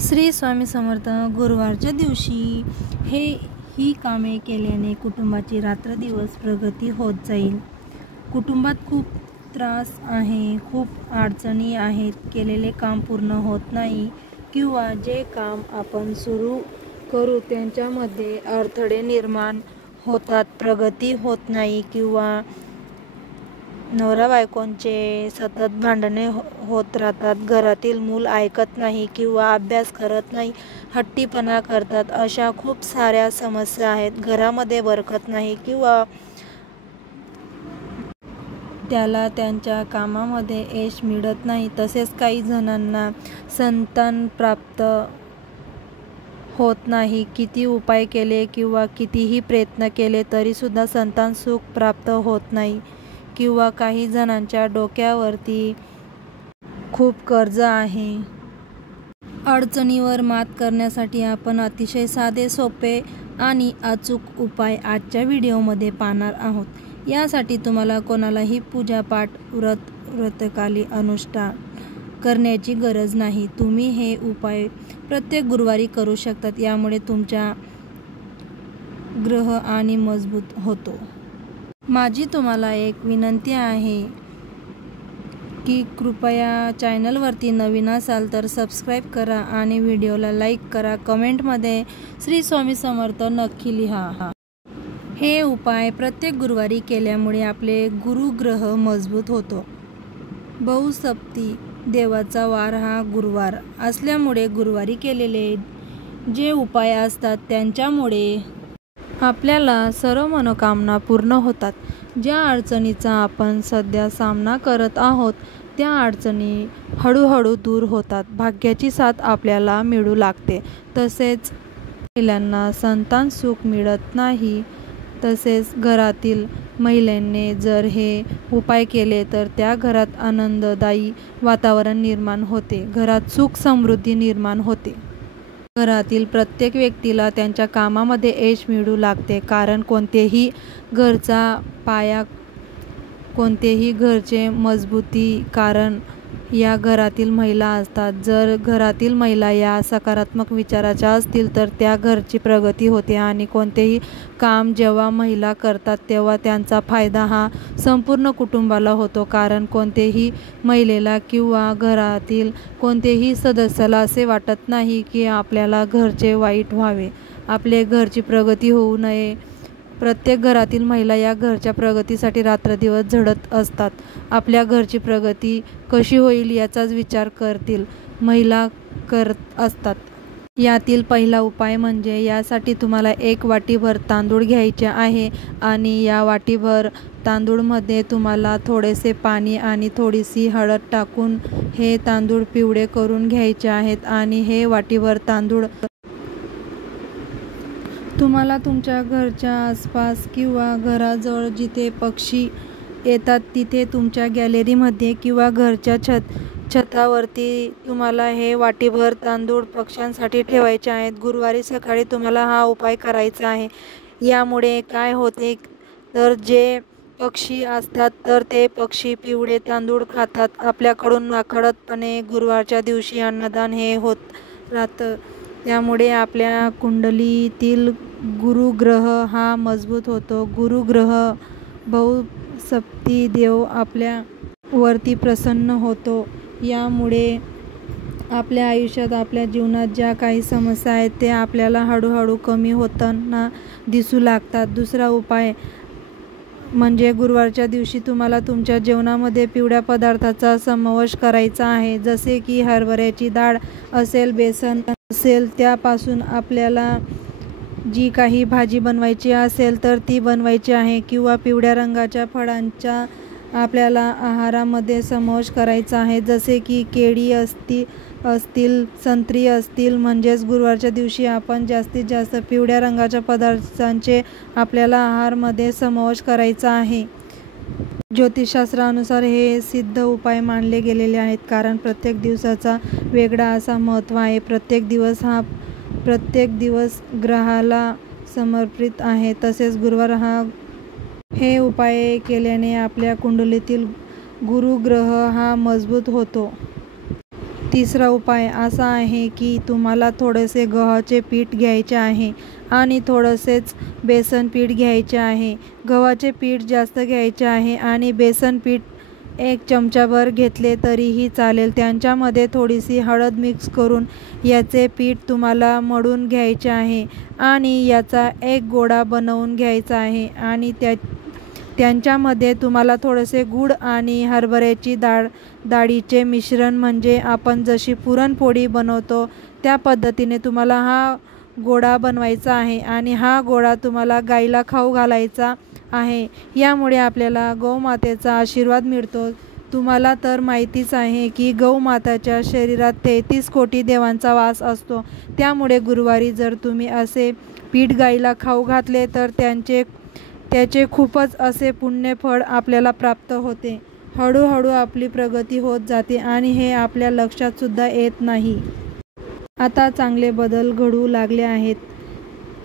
श्री स्वामी समर्थ. गुरुवारच्या दिवशी ही कामे केल्याने कुटुंबाची रात्रदिवस प्रगती होत जाईल. कुटुंबात खूप त्रास आहे, खूप अडचणी आहेत, केलेले काम पूर्ण होत नाही किंवा जे काम आपण सुरू करू त्यांच्यामध्ये अडथळे निर्माण होतात, प्रगती होत नाही किंवा नवरा बायकोंचे सतत भांडणे होत राहतात, घरातील मूल ऐकत नाही किंवा अभ्यास करत नाही, हट्टीपणा करतात. अशा खूप साऱ्या समस्या आहेत. घरामध्ये बरकत नाही किंवा त्याला त्यांच्या कामामध्ये यश मिळत नाही. तसेच काही जणांना संतान प्राप्त होत नाही. किती उपाय केले किंवा कितीही प्रयत्न केले तरी सुद्धा संतान सुख प्राप्त होत नाही. किंवा काही जणांच्या डोक्यावरती खूप कर्ज आहे. अडचणीवर मात करण्यासाठी आपण अतिशय साधे, सोपे आणि अचूक उपाय आजच्या व्हिडिओमध्ये पाहणार आहोत. यासाठी तुम्हाला कोणालाही पूजापाठ, व्रतकाली अनुष्ठान करण्याची गरज नाही. तुम्ही हे उपाय प्रत्येक गुरुवारी करू शकतात. यामुळे तुमचा ग्रह आणि मजबूत होतो. माझी तुम्हाला एक विनंती आहे की कृपया चॅनलवरती नवीन असाल तर सबस्क्राईब करा आणि व्हिडिओला लाईक करा. कमेंटमध्ये श्री स्वामी समर्थ नक्की लिहा. हे उपाय प्रत्येक गुरुवारी केल्यामुळे आपले गुरुग्रह मजबूत होतो. बहुसप्ती देवाचा वार हा गुरुवार असल्यामुळे गुरुवारी केलेले जे उपाय असतात त्यांच्यामुळे आपल्याला सर्व मनोकामना पूर्ण होतात. ज्या अडचणीचा आपण सध्या सामना करत आहोत त्या अडचणी हळूहळू दूर होतात. भाग्याची साथ आपल्याला मिळू लागते. तसेच महिलांना संतान सुख मिळत नाही. तसेच घरातील महिलांनी जर हे उपाय केले तर त्या घरात आनंददायी वातावरण निर्माण होते. घरात सुख समृद्धी निर्माण होते. घरातील प्रत्येक व्यक्तीला त्यांच्या कामामध्ये यश मिळू लागते. कारण कोणतेही घरचा पाया, कोणतेही घरचे मजबूती कारण या घरातील महिला असतात. जर घरातील महिला या सकारात्मक विचाराच्या असतील तर त्या घरची प्रगती होते आणि कोणतेही काम जेव्हा महिला करतात तेव्हा त्यांचा फायदा हा संपूर्ण कुटुंबाला होतो. कारण कोणतेही महिलेला किंवा घरातील कोणतेही सदस्याला असे वाटत नाही की आपल्याला घरचे वाईट व्हावे, आपले घरची प्रगती होऊ नये. प्रत्येक घरातील महिला या घरच्या प्रगतीसाठी रात्रदिवस झटत असतात. आपल्या घरची प्रगती कशी होईल याचाच विचार करतील महिला करत असतात. यातील पहिला उपाय म्हणजे यासाठी तुम्हाला 1 वाटीभर तांदूळ घ्यायचे आहे आणि या वाटीभर तांदूळमध्ये तुम्हाला थोडेसे पाणी आणि थोडीशी हळद टाकून हे तांदूळ पिवळे करून घ्यायचे आहेत. आणि हे वाटीभर तांदूळ तुम्हाला तुमच्या घरच्या आसपास किंवा घराजवळ जिथे पक्षी येतात तिथे तुमच्या गॅलरीमध्ये किंवा घरच्या छतावरती तुम्हाला हे वाटीभर तांदूळ पक्ष्यांसाठी ठेवायचे आहेत. गुरुवारी सकाळी तुम्हाला हा उपाय करायचा आहे. यामुळे काय होते तर जे पक्षी असतात तर ते पक्षी पिवळे तांदूळ खातात. आपल्याकडून नकळतपणे गुरुवारच्या दिवशी अन्नदान हे होत राहतं. त्यामुळे आपल्या कुंडलीतील गुरुग्रह हा मजबूत होतो. गुरुग्रह बहुसप्ती देव आपल्या वरती प्रसन्न होतो. यामुळे आपल्या आयुष्यात, आपल्या जीवनात ज्या काही समस्या आहेत ते आपल्याला हळूहळू कमी होताना दिसू लागतात. दुसरा उपाय म्हणजे गुरुवारच्या दिवशी तुम्हाला तुमच्या जेवणामध्ये पिवळ्या पदार्थाचा समावेश करायचा आहे. जसे की हरभऱ्याची डाळ असेल, बेसन असेल, त्यापासून आपल्याला जी काही भाजी बनवायची असेल तर ती बनवायची आहे. किंवा पिवळ्या रंगाच्या फळांचा आपल्याला आहारामध्ये समावेश करायचा आहे. जसे की केळी असतील, संत्री असतील. म्हणजेच गुरुवारच्या दिवशी आपण जास्तीत जास्त पिवळ्या रंगाच्या पदार्थांचे आपल्याला आहारमध्ये समावेश करायचा आहे. ज्योतिषशास्त्रानुसार हे सिद्ध उपाय मानले गेलेले आहेत. कारण प्रत्येक दिवसाचा वेगळा असा महत्त्व आहे. प्रत्येक दिवस ग्रहाला समर्पित आहे. तसेच गुरुवार हे उपाय केल्याने आपल्या कुंडलीतील गुरुग्रह हा मजबूत होतो. तिसरा उपाय असा आहे की तुम्हाला थोडेसे गव्हाचे पीठ घ्यायचे आहे आणि थोडेसेच बेसन पीठ घ्यायचे आहे. गव्हाचे पीठ जास्त घ्यायचे आहे आणि बेसन पीठ 1 चमचाभर घेतले तरीही चालेल. त्यांच्यामध्ये थोडीशी हळद मिक्स करून याचे पीठ तुम्हाला मळून घ्यायचे आहे आणि याचा एक गोळा बनवून घ्यायचा आहे आणि त्यांच्यामध्ये तुम्हाला थोडेसे गूळ आणि हरभऱ्याची डाळीचे मिश्रण म्हणजे आपण जशी पुरणपोळी बनवतो त्या पद्धतीने तुम्हाला हा गोळा बनवायचा आहे आणि हा गोळा तुम्हाला गाईला खाऊ घालायचा आहे. यामुळे आपल्याला गौमातेचा आशीर्वाद मिळतो. तुम्हाला तर माहितीच आहे की गौमाताच्या शरीरात 33 कोटी देवांचा वास असतो. त्यामुळे गुरुवारी जर तुम्ही असे पीठ गाईला खाऊ घातले तर त्याचे खूपच असे पुण्यफळ आपल्याला प्राप्त होते. हळूहळू आपली प्रगती होत जाते आणि हे आपल्या लक्षात सुद्धा येत नाही. आता चांगले बदल घडू लागले आहेत.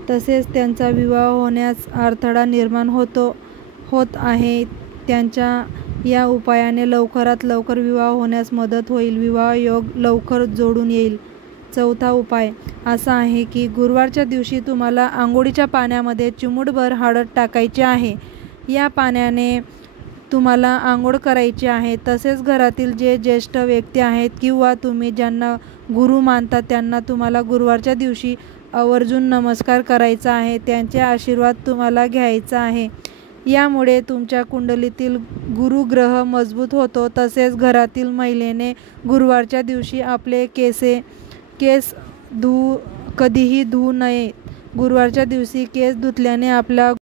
तसेच त्यांचा विवाह होण्यास अडथळा निर्माण होत आहे. त्यांच्या या उपायाने लवकरात लवकर विवाह होण्यास मदत होईल. विवाह योग लवकर जोडून येईल. चौथा उपाय असा आहे की गुरुवारच्या दिवशी तुम्हाला अंघोळीच्या पाण्यामध्ये चिमूटभर हळद टाकायची आहे. या पाण्याने तुम्हाला आंघोळ करायची आहे. तसेच घरातील जे ज्येष्ठ व्यक्ती आहेत किंवा तुम्ही ज्यांना गुरु मानतात त्यांना तुम्हाला गुरुवारच्या दिवशी आवर्जून नमस्कार करायचा आहे. त्यांचे आशीर्वाद तुम्हाला घ्यायचा आहे. यामुळे तुमच्या कुंडलीतील गुरुग्रह मजबूत होतो. तसेच घरातील महिलेने गुरुवारच्या दिवशी आपले केस कधीही धुवू नये. गुरुवारच्या दिवशी केस धुतल्याने आपला